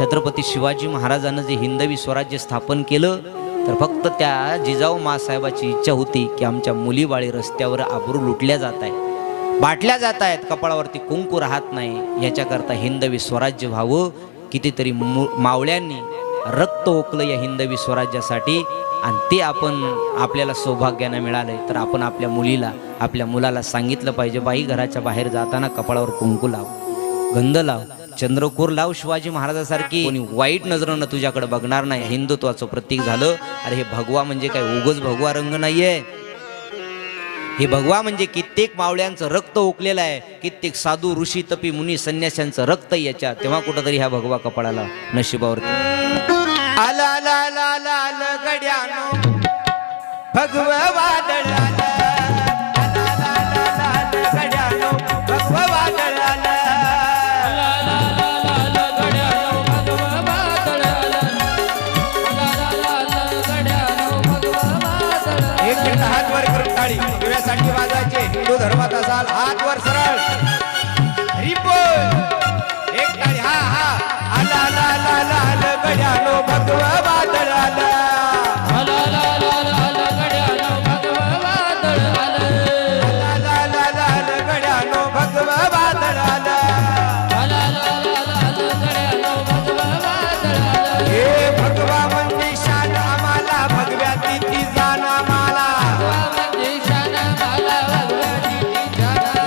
छत्रपती शिवाजी महाराजांनी जे हिंदवी स्वराज्य स्थापन केलं तर फक्त त्या जिजाऊ मासाहेबाची इच्छा होती की आमच्या मुलीबाळी रस्त्यावर आबरू लुटल्या जात आहेत, बाटल्या जात आहेत, कपाळावरती कुंकू राहत नाही, याच्याकरता हिंदवी स्वराज्य व्हावं. कितीतरी मावळ्यांनी रक्त ओकलं या हिंदवी स्वराज्यासाठी आणि ते आपण आपल्याला सौभाग्यानं मिळालंय. तर आपण आपल्या मुलीला आपल्या मुलाला सांगितलं पाहिजे, बाई घराच्या बाहेर जाताना कपाळावर कुंकू लाव, गंध लाव, चंद्रकोर लाव. शिवाजी महाराजासारखी कोणी वाईट नजरेनं तुझ्याकडे बघणार नाही. हिंदुत्वाचं प्रतीक झालं. अरे हे भगवा म्हणजे काय उगच भगवा रंग नाहीये, हे भगवा म्हणजे कित्येक मावळ्यांचं रक्त ओकलेलं आहे, कित्येक साधू ऋषी तपी मुनी संन्याशांचं रक्त याच्यात. तेव्हा कुठंतरी ह्या भगवा कपाळाला नशिबावरती आला आला आला आला आला गड्यानो भगवा वादळ आला, आला आला आला आला गड्यानो भगवा वादळ आला, एक मिनिट हात वर करून टाळी दिव्यासाठी वाजायचे. हिंदू धर्मात असाल हात वर सरळ रिपोल एक टाळी. हा हा आला आला आला आला आला गड्यानो भगवा वादळ आला, आला आला आला आला गड्यानो भगवा वादळ आला, आला आला आला आला गड्यानो भगवा वादळ आला, आला आला आला आला गड्यानो भगवा वादळ आला. हे भगवा म्हणजे शान आम्हाला, भगव्या तिथी जाण आम्हाला,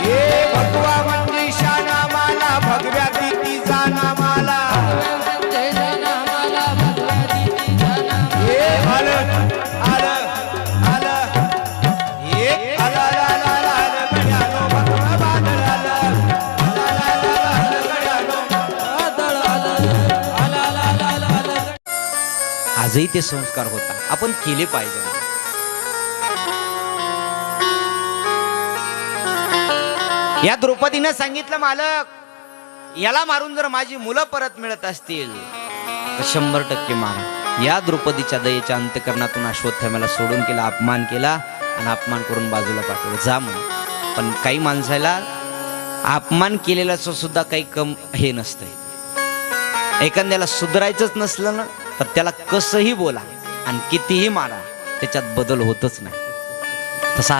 हे भगवा म्हणजे शान आम्हाला, भगव्या तिथी जाण आम्हाला. हे आलं आलं आलं एक आलं आलं आलं आलं गड्यानो भगवा वादळ आलं, आलं आलं आलं गड्यानो वादळ आलं, आलं आलं आलं आलं. आजही ते संस्कार होता, आपण केले पाहिजे. या द्रौपदीनं सांगितलं, मालक याला मारून जर माझी मुलं परत मिळत असतील तर 100% मारा. या द्रौपदीच्या दयेच्या अंतःकरणातून अश्वत्थाम्याला सोडून केला, अपमान केला आणि अपमान करून बाजूला पाठवलं, जा म्हणून. पण काही माणसाला अपमान केलेल्याचं सुद्धा काही कम हे नसतंय. एखाद्याला सुधारायचंच नसलं ना तर त्याला कसंही बोला आणि कितीही मारा, त्याच्यात बदल होतच नाही. तसा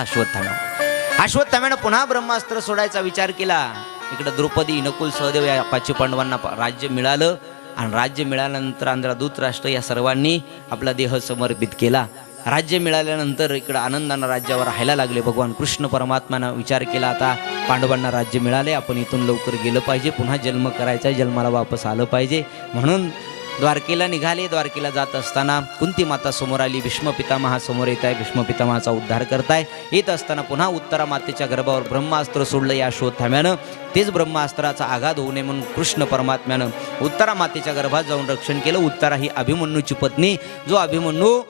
अश्वत्थाम्यानं पुन्हा ब्रह्मास्त्र सोडायचा विचार केला. इकडे द्रौपदी, नकुल, सहदेव या 5 पांडवांना राज्य मिळालं आणि राज्य मिळाल्यानंतर इंद्रदूत राष्ट्र या सर्वांनी आपला देह समर्पित केला. राज्य मिळाल्यानंतर इकडं आनंदानं राज्यावर राहायला लागले. भगवान कृष्ण परमात्म्यानं विचार केला, आता पांडवांना राज्य मिळाले, आपण इथून लवकर गेलं पाहिजे, पुन्हा जन्म करायचा आहे, जन्माला वापस आलं पाहिजे. म्हणून द्वारकेला निघाले. द्वारकेला जात असताना कुंती माता समोर आली, भीष्म पितामहा समोर येत आहे, भीष्म पितामहाचा उद्धार करताय. येत असताना पुन्हा उत्तरा मातेच्या गर्भावर ब्रह्मास्त्र सोडलं या अश्वत्थाम्यानं. तेच ब्रह्मास्त्राचा आघात होऊ नये म्हणून कृष्ण परमात्म्यानं उत्तरा मातेच्या गर्भात जाऊन रक्षण केलं. उत्तरा ही अभिमन्यूची पत्नी, जो अभिमन्यू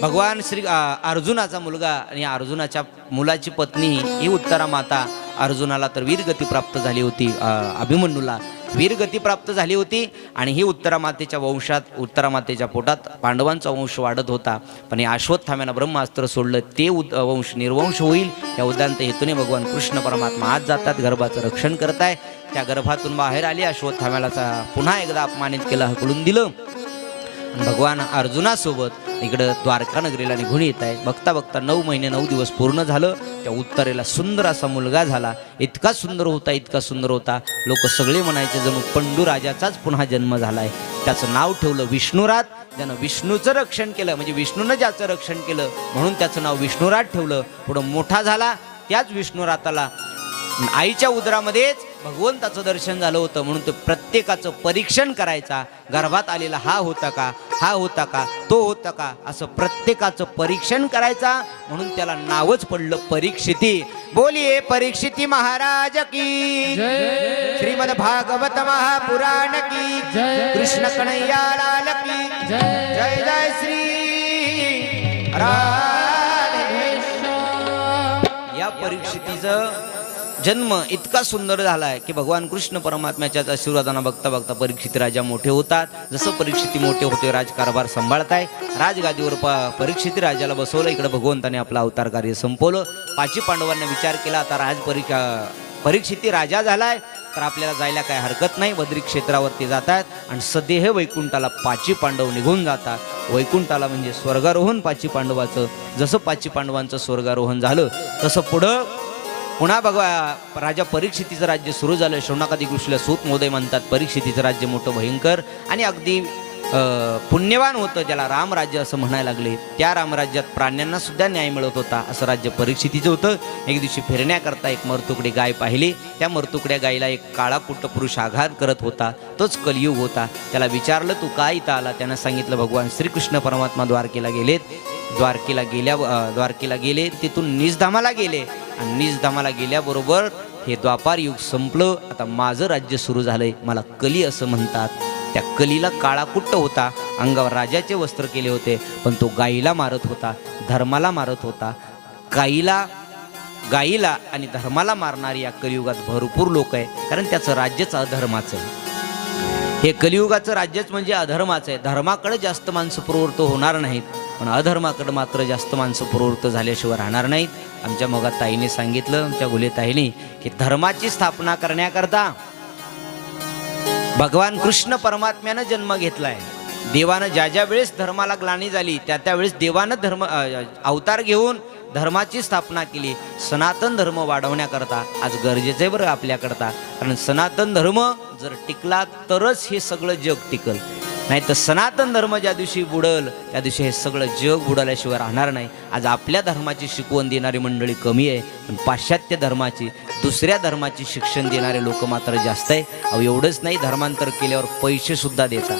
भगवान श्री अर्जुनाचा मुलगा आणि अर्जुनाच्या मुलाची पत्नी ही उत्तरा माता. अर्जुनाला तर वीरगती प्राप्त झाली होती, अभिमन्यूला वीरगती प्राप्त झाली होती आणि ही उत्तरा मातेच्या वंशात, उत्तरा मातेच्या पोटात पांडवांचा वंश वाढत होता. पण या अश्वत्थाम्यानं ब्रह्मास्त्र सोडलं, ते वंश निर्वंश होईल या उद्दांत हेतूने भगवान कृष्ण परमात्मा आज जातात, गर्भाचं रक्षण करताय. त्या गर्भातून बाहेर आली, अश्वत्थाम्याला पुन्हा एकदा अपमानित केलं, हकलून दिलं. भगवान अर्जुनासोबत इकडं द्वारका नगरीला निघून येत आहे. बघता बघता 9 महिने 9 दिवस पूर्ण झालं. त्या उत्तरेला सुंदर असा मुलगा झाला. इतका सुंदर होता, इतका सुंदर होता, लोक सगळे म्हणायचे जणू पंडू राजाचाच पुन्हा जन्म झालाय. त्याचं नाव ठेवलं विष्णुरात. ज्यानं विष्णूचं रक्षण केलं, म्हणजे विष्णूनं ज्याचं रक्षण केलं म्हणून त्याचं नाव विष्णुरात ठेवलं. पुढं मोठा झाला, त्याच विष्णुराताला आईच्या उदरामध्येच भगवंताचं दर्शन झालं होतं. म्हणून तो प्रत्येकाचं परीक्षण करायचा, गर्भात आलेला हा होता का, हा होता का, तो होता का, असं प्रत्येकाचं परीक्षण करायचा. म्हणून त्याला नावच पडलं परीक्षिती. बोलिये परीक्षिती महाराज की जय, श्रीमद भागवत महापुराण की जय, कृष्ण कन्हैया लाल की जय, जय जय श्री राधे. या परीक्षितीचं जन्म इतका सुंदर झालाय की भगवान कृष्ण परमात्म्याच्याच आशीर्वादानं बघता बघता परीक्षित राजा मोठे होतात. जसं परीक्षिती मोठे होते, राजकारभार सांभाळताय. राजगादीवर परीक्षित राजाला बसवलं. इकडे भगवंताने आपलं अवतार कार्य संपवलं. 5 पांडवांना विचार केला, आता परीक्षिती राजा झालाय, तर आपल्याला जायला काय हरकत नाही. बद्री क्षेत्रावरती जातात आणि सदेह वैकुंठाला पाची पांडव निघून जातात. वैकुंठाला म्हणजे स्वर्गारोहण पाची पांडवाचं. जसं पाची पांडवांचं स्वर्गारोहण झालं तसं पुन्हा बघा राजा परीक्षितीचं राज्य सुरू झालं. शौनकादी ऋषीला सूत मोदय म्हणतात. परीक्षितीचं राज्य मोठं भयंकर आणि अगदी पुण्यवान होतं, ज्याला रामराज्य असं म्हणायला लागले. त्या रामराज्यात प्राण्यांना सुद्धा न्याय मिळत होता असं राज्य परीक्षितीचं होतं. एक दिवशी फिरण्याकरता एक मरतुकडी गाय पाहिली. त्या मरतुकड्या गायीला एक काळा कुट्ट पुरुष आघात करत होता. तोच कलियुग होता. त्याला विचारलं तू काय इथं आला? त्यानं सांगितलं भगवान श्रीकृष्ण परमात्मा द्वारकेला गेलेत. द्वारकेला गेले, तिथून निजधामाला गेले आणि निजधामाला गेल्याबरोबर हे द्वापार युग संपलं. आता माझं राज्य सुरू झालंय. मला कली असं म्हणतात. त्या कलीला काळा कुट्ट होता. अंगावर राजाचे वस्त्र केले होते, पण तो गाईला मारत होता, धर्माला मारत होता. गाईला आणि धर्माला मारणारी या कलियुगात भरपूर लोक आहे. कारण त्याचं राज्यच अधर्माचं आहे. हे कलियुगाचं राज्यच म्हणजे अधर्माचं आहे. धर्माकडे जास्त माणसं प्रवृत्त होणार नाहीत, पण अधर्माकडे मात्र जास्त माणसं प्रवृत्त झाल्याशिवाय राहणार नाहीत. आमच्या मगात ताईने सांगितलं, आमच्या गुले ताईने, की धर्माची स्थापना करण्याकरता भगवान कृष्ण परमात्म्यानं जन्म घेतलाय. देवानं ज्या ज्या वेळेस धर्माला ग्लानी झाली त्या त्यावेळेस देवानं अवतार घेऊन धर्माची स्थापना केली. सनातन धर्म वाढवण्याकरता आज गरजेचं आहे बरं आपल्याकरता. कारण सनातन धर्म जर टिकला तरच हे सगळं जग टिकल. नाही तर सनातन धर्म ज्या दिवशी बुडल त्या दिवशी हे सगळं जग बुडाल्याशिवाय राहणार नाही. आज आपल्या धर्माची शिकवण देणारी मंडळी कमी आहे, पण पाश्चात्य धर्माची, दुसऱ्या धर्माची शिक्षण देणारे लोक मात्र जास्त आहे. अहो एवढंच नाही, धर्मांतर केल्यावर पैसे सुद्धा देतात.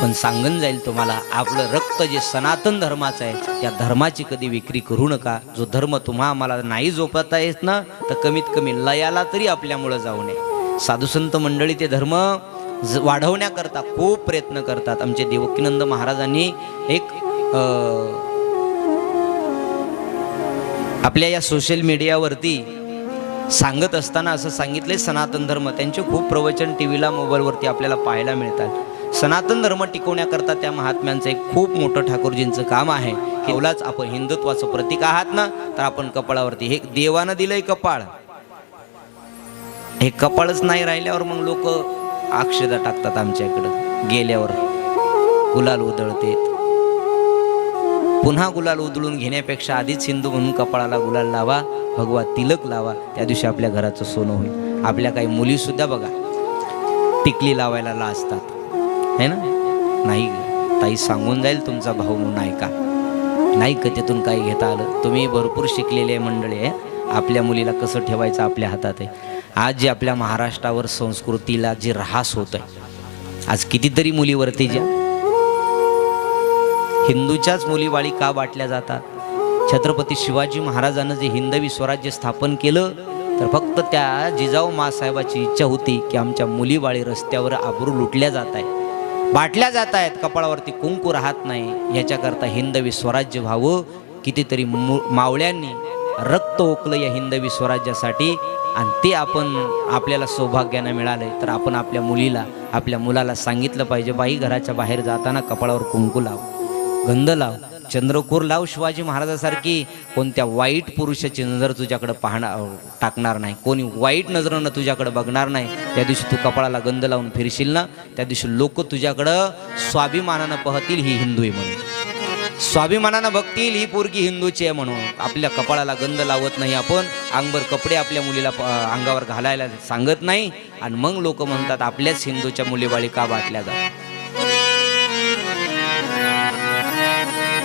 पण सांगून जाईल तुम्हाला, आपलं रक्त जे सनातन धर्माचं आहे त्या धर्माची कधी विक्री करू नका. जो धर्म आम्हाला नाही जोपासता येत ना, तर कमीत कमी लयाला तरी आपल्यामुळं जाऊ नये. साधू संत मंडळी ते धर्म वाढवण्याकरता खूप प्रयत्न करतात. आमचे देवकीनंद महाराजांनी एक आपल्या या सोशल मीडियावरती सांगत असताना असं सांगितले, सनातन धर्म, त्यांचे खूप प्रवचन टीव्हीला मोबाईलवरती आपल्याला पाहायला मिळतात. सनातन धर्म टिकवण्याकरता त्या महात्म्यांचं एक खूप मोठं ठाकूरजींचं काम आहे. एवढाच आपण हिंदुत्वाचं प्रतीक आहात ना, तर आपण कपाळावरती हे देवानं दिलंय कपाळ, हे कपाळच नाही राहिल्यावर मग लोक अक्षदा टाकतात. आमच्याकडं गेल्यावर गुलाल उधळते. पुन्हा गुलाल उधळून घेण्यापेक्षा आधीच हिंदू म्हणून कपाळाला गुलाल लावा, भगवा तिलक लावा. त्या दिवशी आपल्या घराचं सोनं होईल. आपल्या काही मुली सुद्धा बघा टिकली लावायला लाजतात, है ना? नाही ताई, सांगून जाईल तुमचा भाऊ म्हणून ऐका. नाही का त्यातून काही घेता आलं? तुम्ही भरपूर शिकलेले मंडळी आहे. आपल्या मुलीला कसं ठेवायचं आपल्या हातात आहे. आज जे आपल्या महाराष्ट्रावर संस्कृतीला जे ऱ्हास होत आहे, आज कितीतरी मुलीवरती ज्या हिंदूच्याच मुलीवाळी का वाटल्या जातात. छत्रपती शिवाजी महाराजांनी जे हिंदवी स्वराज्य स्थापन केलं तर फक्त त्या जिजाऊ मासाहेबाची इच्छा होती की आमच्या मुलीवाळी रस्त्यावर आबरू लुटल्या जात आहेत, बाटल्या जात आहेत, कपाळावरती कुंकू राहत नाही. याच्याकरता हिंदवी स्वराज्य व्हावं. कितीतरी मावळ्यांनी रक्त ओकलं या हिंदवी स्वराज्यासाठी, आणि ते आपल्याला सौभाग्यानं मिळालंय. तर आपण आपल्या मुलाला सांगितलं पाहिजे, बाई घराच्या बाहेर जाताना कपाळावर कुंकू लाव, गंध लाव, चंद्रकोर लाव. शिवाजी महाराजासारखी कोणत्या वाईट पुरुषाची नजर तुझ्याकडे टाकणार नाही, कोणी वाईट नजरेनं तुझ्याकडे बघणार नाही. त्या दिवशी तू कपाळाला गंध लावून फिरशील ना, त्या दिवशी लोक तुझ्याकडं स्वाभिमानानं पाहतील ही हिंदू आहे म्हणून, स्वाभिमानानं बघतील ही पोरगी हिंदूची आहे म्हणून. आपल्या कपाळाला गंध लावत नाही आपण, अंगभर कपडे आपल्या मुलीला अंगावर घालायला सांगत नाही, आणि मग लोक म्हणतात आपल्याच हिंदूच्या मुलीबाळी का बाटल्या जातात.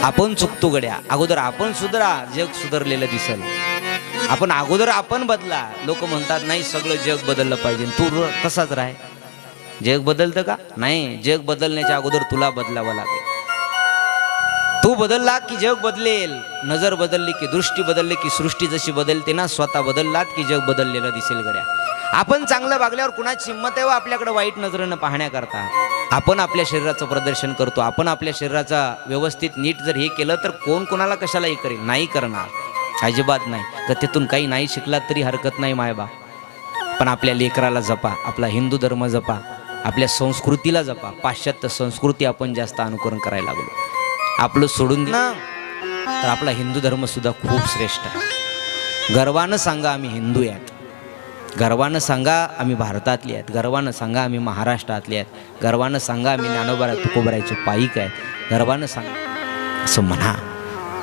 आपण चुकतो गड्या. अगोदर आपण सुधरा, जग सुधारलेलं दिसल. आपण बदला. लोक म्हणतात नाही सगळं जग बदललं पाहिजे, तू तसाच राह. जग बदलतं का? नाही, जग बदलण्याच्या अगोदर तुला बदलावं लागेल. तू बदलला की जग बदलेल. नजर बदलली की दृष्टी बदलली की सृष्टी जशी बदलते ना, स्वतः बदललात की जग बदललेलं दिसेल गड्या. आपण चांगलं वागल्यावर कुणाची हिंमत आहे व आपल्याकडे वाईट नजरेनं पाहण्याकरता. आपण आपल्या शरीराचं प्रदर्शन करतो, आपण आपल्या शरीराचा व्यवस्थित नीट जर हे केलं तर कोण कोणाला कशालाही करेल? नाही करणार, अजिबात नाही. तर तिथून काही नाही शिकलात तरी हरकत नाही मायबाप, पण आपल्या लेकराला जपा, आपला हिंदू धर्म जपा, आपल्या संस्कृतीला जपा. पाश्चात्य संस्कृती आपण जास्त अनुकरण करायला लागलो. आपलं सोडून ना, तर आपला हिंदू धर्म सुद्धा खूप श्रेष्ठ आहे. गर्वानं सांगा आम्ही हिंदू आहेत. गर्वानं सांगा आम्ही भारतातले आहेत, गर्वानं सांगा आम्ही महाराष्ट्रातले आहेत, गर्वानं सांगा आम्ही ज्ञानोबा तुकोबरायचे पाईक आहेत, गर्वानं सांगा असं म्हणा.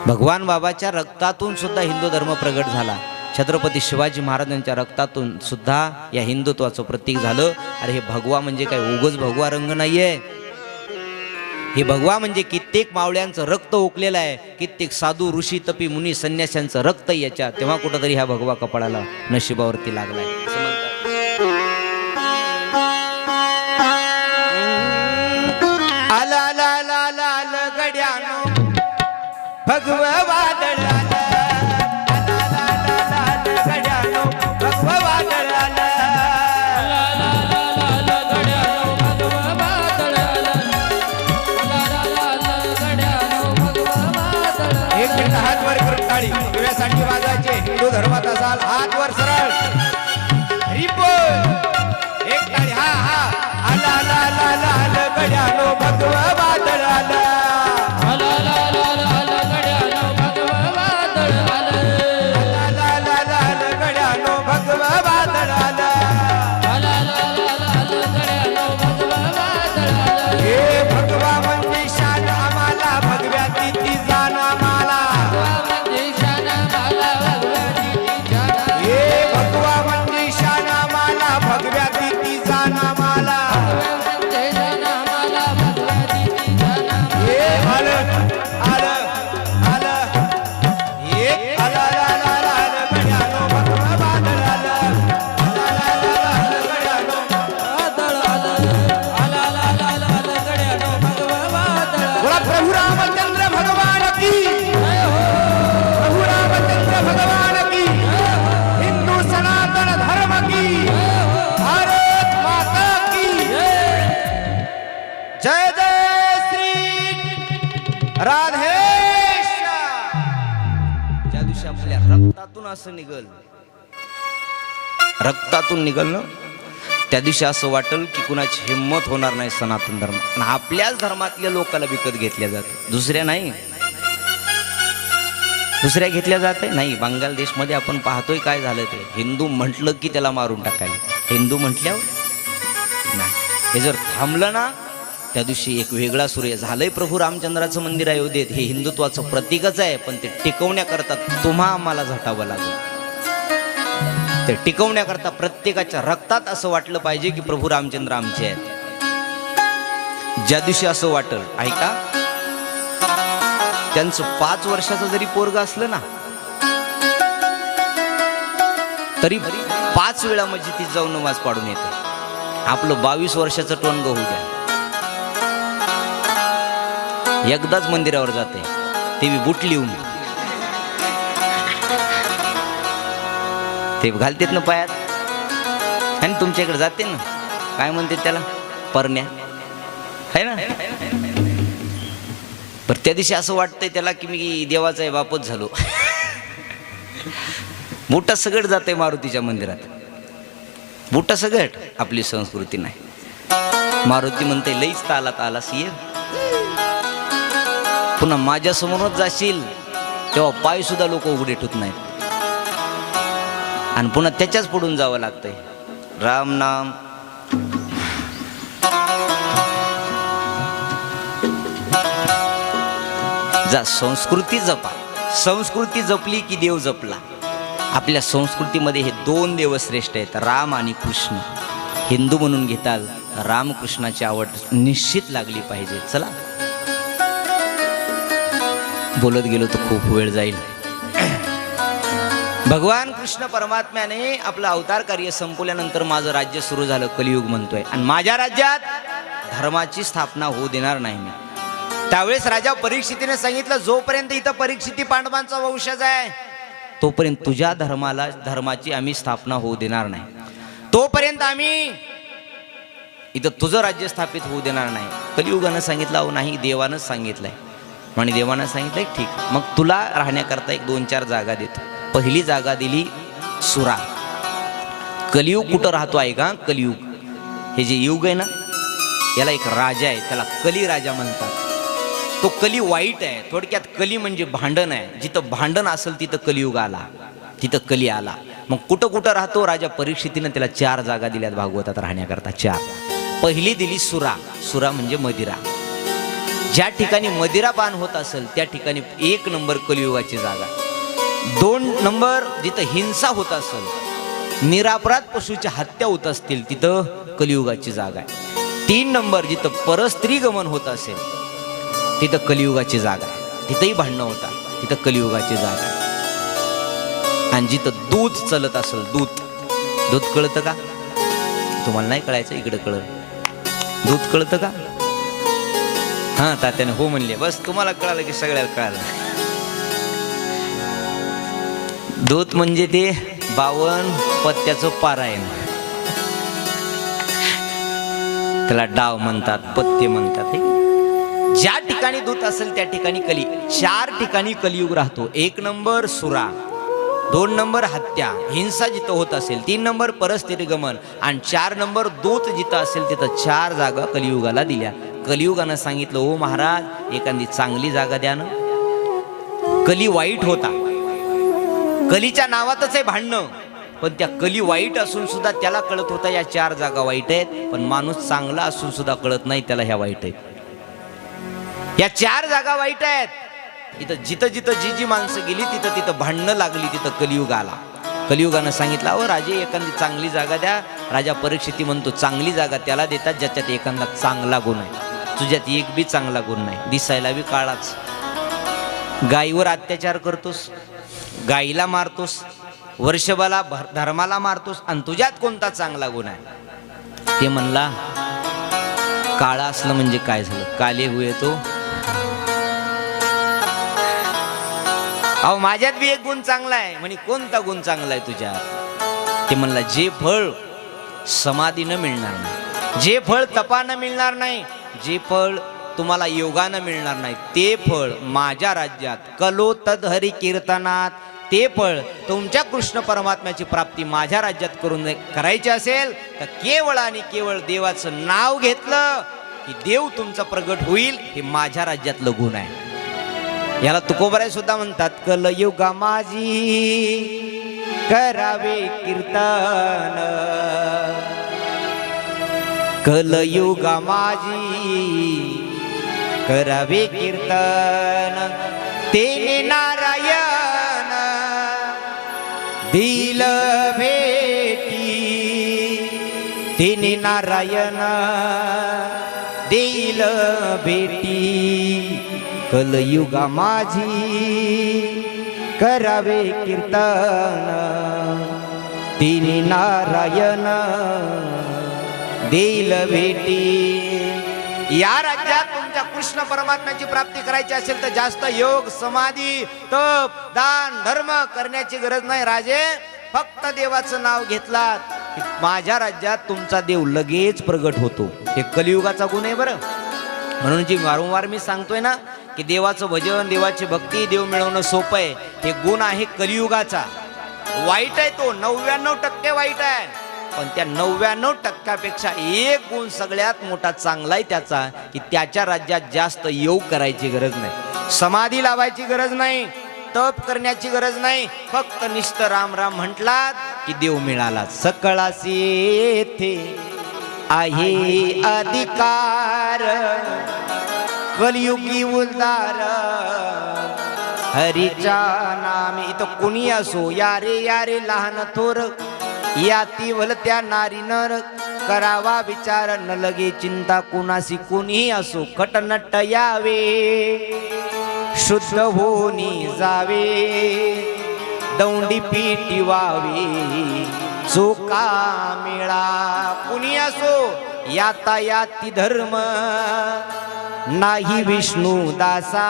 भगवान बाबाच्या रक्तातून सुद्धा हिंदू धर्म प्रगट झाला. छत्रपती शिवाजी महाराजांच्या रक्तातून सुद्धा या हिंदुत्वाचं प्रतीक झालं. अरे हे भगवा म्हणजे काय उगाच भगवा रंग नाहीये. हे भगवा म्हणजे कित्येक मावळ्यांचं रक्त ओकलेलं आहे, कित्येक साधू ऋषी तपी मुनी संन्याशांचं रक्त याच्या. तेव्हा कुठंतरी ह्या भगवा कपाळाला नशिबावरती लागलाय असं म्हणतात. आला आला आला आला आला गड्यानो भगवा वादळ आला, आला आला आला आला गड्यानो भगवा वादळ आला, आला आला आला आला गड्यानो भगवा वादळ आला, आला आला आला गड्यानो भगवा वादळ आला. एक मिनिट हात वर करून टाळी दिव्यासाठी वाजवायचे. हिंदू धर्मात असाल हात वर सरळ. एक टाळी. हा हा. आला आला आला आला आला गड्यानो भगवा वादळ आला, आला आला आला आला गड्यानो भगवा वादळ आला, आला आला आला आला गड्यानो भगवा वादळ आला, आला आला आला आला गड्यानो भगवा वादळ आला. हे भगवा म्हणजे शान आम्हाला, भगव्याची ती जाण आम्हाला, भगवा म्हणजे शान आम्हाला, भगव्याची ती जाण. हे भगवा म्हणजे शान आम्हाला, भगव्याची ती जाण आम्हाला, भगव्याची जाण आम्हाला, भगव्याची ती जाण आम्हाला. हे आलं आलं आलं. एक आला आला आला आला गड्यानो भगवा वादळ आला, आला आला आला आला गड्यानो वादळ आला, आला आला आला आला आला गड्यानो भगवा वादळ आला. बोला प्रभू रामचंद्र भगवान की जय हो, प्रभू रामचंद्र भगवान की जय हो, हिंदू सनातन धर्म की जय हो, भारत माता की जय. जय जय श्री राधेश. ज्या दिवशी आपल्या रक्तातून असं निघल, रक्तातून निघल ना, त्या दिवशी असं वाटेल की कुणाची हिंमत होणार नाही सनातन धर्म. आणि आपल्याच धर्मातल्या लोकांना विकत घेतल्या जाते, दुसऱ्या नाही. दुसऱ्या घेतल्या जाते नाही. बांगलादेशमध्ये आपण पाहतोय काय झालं ते. हिंदू म्हटलं की त्याला मारून टाकायला. हिंदू म्हटल्यावर नाही. हे जर थांबलं ना त्या दिवशी एक वेगळा सूर्य झालंय. प्रभू रामचंद्राचं मंदिर अयोध्येत हे हिंदुत्वाचं प्रतीकच आहे, पण ते टिकवण्याकरता तुम्हा आम्हाला झटावं लागेल. ते टिकवण्याकरता प्रत्येकाच्या रक्तात असं वाटलं पाहिजे की प्रभू रामचंद्र आमचे आहेत. ज्या दिवशी असं वाटल, ऐका, त्यांचं 5 वर्षाचं जरी पोरग असलं ना तरी 5 वेळा मस्जिदीत जाऊन नमाज पाडून येतं. आपलं 22 वर्षाचं टोनग होऊ द्या, एकदाच मंदिरावर जाते, ते बी बूट लिहून. ते घालतेत ना पायात, आणि तुमच्याकडे जाते ना, काय म्हणते त्याला, परण्या है ना. पर त्या दिवशी असं वाटतंय त्याला की मी देवाचा आहे, बापच झालो. बुटा सगट जाते मारुतीच्या मंदिरात, बुटा सगट. आपली संस्कृती नाही. मारुती म्हणते लईच तालात आलास ये, पुन्हा माझ्या समोरच जाशील तेव्हा पाय सुद्धा लोक उघडे ठेवत नाहीत, आणि पुन्हा त्याच्याच पुढून जावं लागतंय. राम नाम जा, संस्कृती जपा. संस्कृती जपली की देव जपला. आपल्या संस्कृतीमध्ये हे 2 देव श्रेष्ठ आहेत, राम आणि कृष्ण. हिंदू म्हणून घेताल रामकृष्णाची आवड निश्चित लागली पाहिजे. चला, बोलत गेलो तर खूप वेळ जाईल. भगवान कृष्ण परमात्म्याने आपलं अवतार कार्य संपवल्यानंतर माझं राज्य सुरू झालं, कलियुग म्हणतोय, आणि माझ्या राज्यात धर्माची स्थापना होऊ देणार नाही मी. त्यावेळेस राजा परीक्षितीने सांगितलं, जोपर्यंत इथं परीक्षिती पांडवांचा वंशज आहे तोपर्यंत तुझ्या धर्माला, धर्माची आम्ही स्थापना होऊ देणार नाही. तोपर्यंत आम्ही इथं तुझं राज्य स्थापित होऊ देणार नाही. कलियुगानं सांगितलं, अहो नाही, देवानंच सांगितलंय. आणि देवानं सांगितलंय ठीक, मग तुला राहण्याकरता एक 2-4 जागा देतो. पहिली जागा दिली सुरा. कलियुग कुठं राहतो आहे का, कलियुग हे जे युग आहे ना, याला एक राजा आहे, त्याला कली राजा म्हणतात. तो कली वाईट आहे. थोडक्यात कली म्हणजे भांडण आहे. जिथं भांडण असेल तिथं कलियुग आला, तिथं कली आला. मग कुठं कुठं राहतो? राजा परीक्षितीनं त्याला 4 जागा दिल्यात भागवतात राहण्याकरता. 4. पहिली दिली सुरा. सुरा म्हणजे मदिरा. ज्या ठिकाणी मदिरापान होत असेल त्या ठिकाणी 1 नंबर कलियुगाची जागा. 2 नंबर जिथं हिंसा होत असेल, निरापराध पशूच्या हत्या होत असतील तिथं कलियुगाची जागा आहे. 3 नंबर जिथं परस्त्री गमन होत असेल तिथं कलियुगाची जागा आहे. तिथंही भांडणं होतात, तिथं कलियुगाची जागा आहे. आणि जिथं दूध चलत असेल, दूध कळतं का तुम्हाला? नाही कळायचं, इकडं कळत. दूध कळतं का? हा, तात्याने हो म्हणले. बस तुम्हाला कळालं की सगळ्याला कळालं. दूध म्हणजे ते 52 पत्त्याचं पारायण. त्याला डाव म्हणतात, पत्ते म्हणतात. ज्या ठिकाणी दूध असेल त्या ठिकाणी 4 ठिकाणी कलियुग राहतो. 1 नंबर सुरा, 2 नंबर हत्या, हिंसा जिथं होत असेल, 3 नंबर परस्त्री गमन आणि 4 नंबर दूत जिथं असेल तिथं 4 जागा कलियुगाला दिल्या. कलियुगानं सांगितलं, ओ महाराज एखादी चांगली जागा द्या ना. कली वाईट होता, कलीच्या नावातच आहे भांडणं, पण त्या कली वाईट असून सुद्धा त्याला कळत होता या 4 जागा वाईट आहेत. पण माणूस चांगला असून सुद्धा कळत नाही त्याला ह्या वाईट आहेत. या 4 जागा वाईट आहेत. इथं जिथं जिथं जी माणसं गेली तिथं तिथं भांडणं लागली, तिथं कलियुग आला. कलियुगानं सांगितलं, अहो राजे एखादी चांगली जागा द्या. राजा परीक्षिती म्हणतो, चांगली जागा त्याला देतात ज्याच्यात एखादा चांगला गुण आहे. तुझ्यात एक बी चांगला गुण नाही, दिसायला बी काळाच. गायीवर अत्याचार करतोस, गायीला मारतोस, वर्षभला धर्माला मारतोस, आणि तुझ्यात कोणता चांगला गुण आहे? ते म्हणला, काळा असलं म्हणजे काय झालं? काले हुए तो. अहो माझ्यात बी एक गुण चांगला आहे. म्हणे कोणता गुण चांगला आहे तुझ्यात? ते म्हणला, जे फळ समाधीनं मिळणार नाही, जे फळ तपानं मिळणार नाही, जे फळ तुम्हाला योगानं मिळणार नाही, ते फळ माझ्या राज्यात कलो तद हरी कीर्तनात, ते फळ तुमच्या कृष्ण परमात्म्याची प्राप्ती माझ्या राज्यात करायची असेल तर केवळ आणि केवळ देवाचं नाव घेतलं की देव तुमचा प्रगट होईल. हे माझ्या राज्यातलं गुण आहे. याला तुकोबराय सुद्धा म्हणतात, कलयुगा माझी करावे कीर्तन, कलयुगा माझी करावे कीर्तन, तेने नारायण दिल भेटी, तेने नारायण दिल भेटी, कलयुगा माझी करावे कीर्तन, तिने नारायण देईल भेटी. या राज्यात तुमच्या कृष्ण परमात्म्याची प्राप्ती करायची असेल तर जास्त योग, समाधी, तप, दान, धर्म करण्याची गरज नाही. राजे फक्त देवाचं नाव घेतलात की माझ्या राज्यात तुमचा देव लगेच प्रगट होतो. हे कलियुगाचा गुण आहे बरं. म्हणून जी वारंवार मी सांगतोय ना की देवाचं भजन, देवाची भक्ती, देव मिळवणं सोपं आहे. हे गुण आहे कलियुगाचा. वाईट आहे तो, 99% वाईट आहे. पण त्या 99%पेक्षा एक गुण सगळ्यात मोठा चांगला आहे त्याचा, की त्याच्या राज्यात जास्त योग करायची गरज नाही, समाधी लावायची गरज नाही, तप करण्याची गरज नाही. फक्त निष्ठ राम राम म्हटलात की देव मिळाला. सकळासी येथे आहे अधिकार, कलियुगी उद्धार हरीच्या नामे. इथं कुणी असो, यारे यारे लहान थोर, याती भलत्या नारी नर, करावा विचार न लगे चिंता कुणासी. कुणी असो खटनट यावे, शुद्ध होनी जावे, दौंडी पीटी व्हावी, चोका मिळा. कुणी असो याता याती धर्म, नाही विष्णू दासा.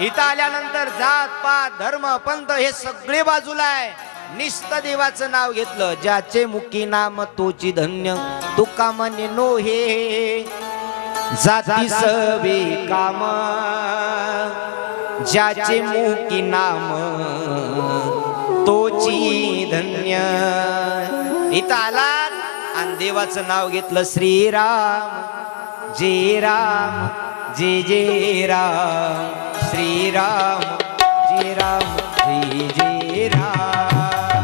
इथं आल्यानंतर जात पात धर्म पंथ हे सगळे बाजूला आहे. निस्त देवाचं नाव घेतलं, ज्याचे मुखी नाम तोची धन्य, तुका म्हणे नो हे जाती सवे काम, ज्याचे मुखी नाम तोची धन्य. इथं आलात आणि देवाचं नाव घेतलं, श्रीराम जय राम जय जय राम, श्रीराम जय राम जय जय राम.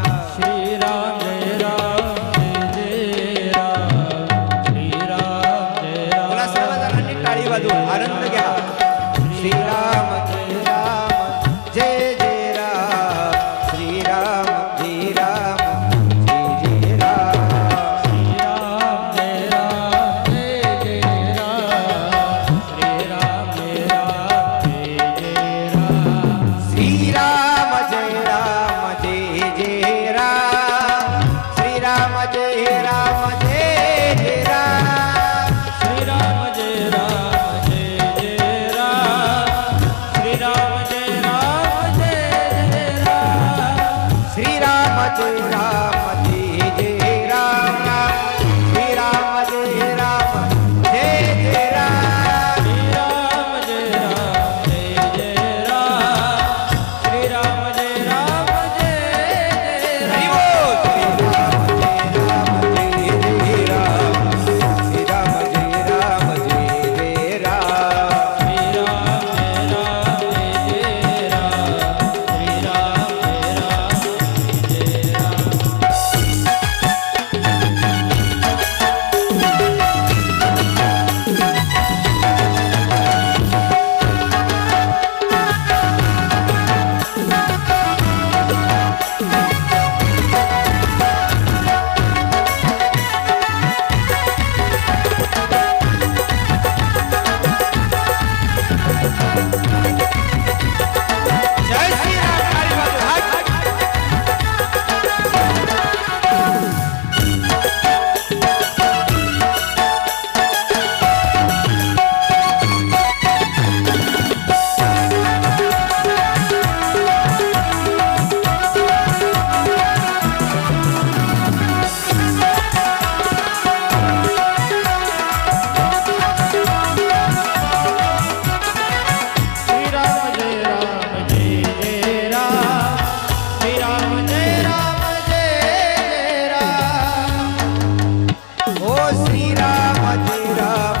श्रीराम जय राम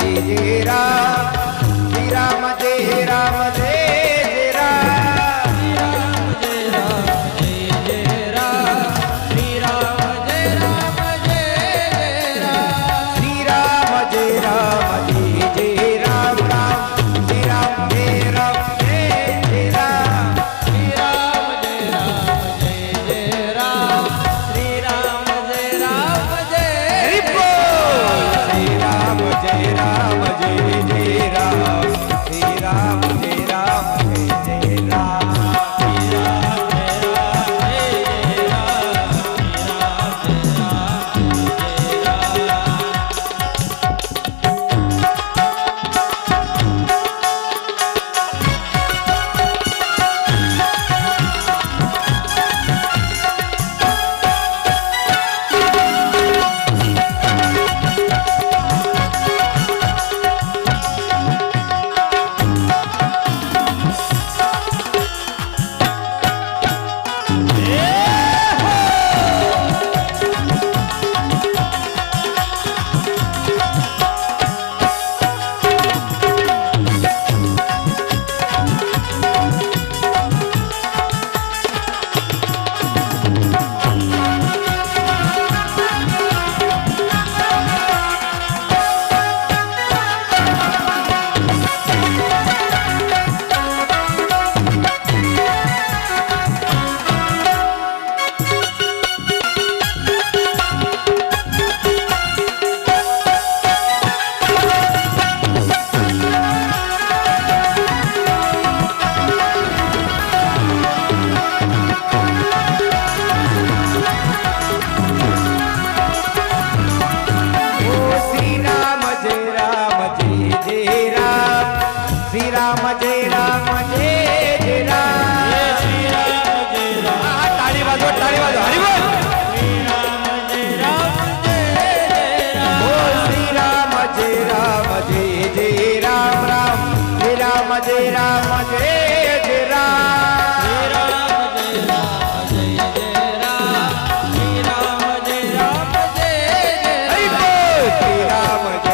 जय जय राम श्रीराम जय राम जय जय राम श्रीराम जय राम जय जय राम राम श्रीराम जय राम जय जय राम हरि बोल श्रीराम जय राम जय जय राम श्रीराम जय राम जय जय राम श्रीराम जय राम जय जय राम श्रीराम जय राम जय जय राम टाळी वाजवा हरि बोल श्रीराम जय राम जय जय राम राम श्रीराम जय राम जय जय राम हरि बोल श्रीराम जय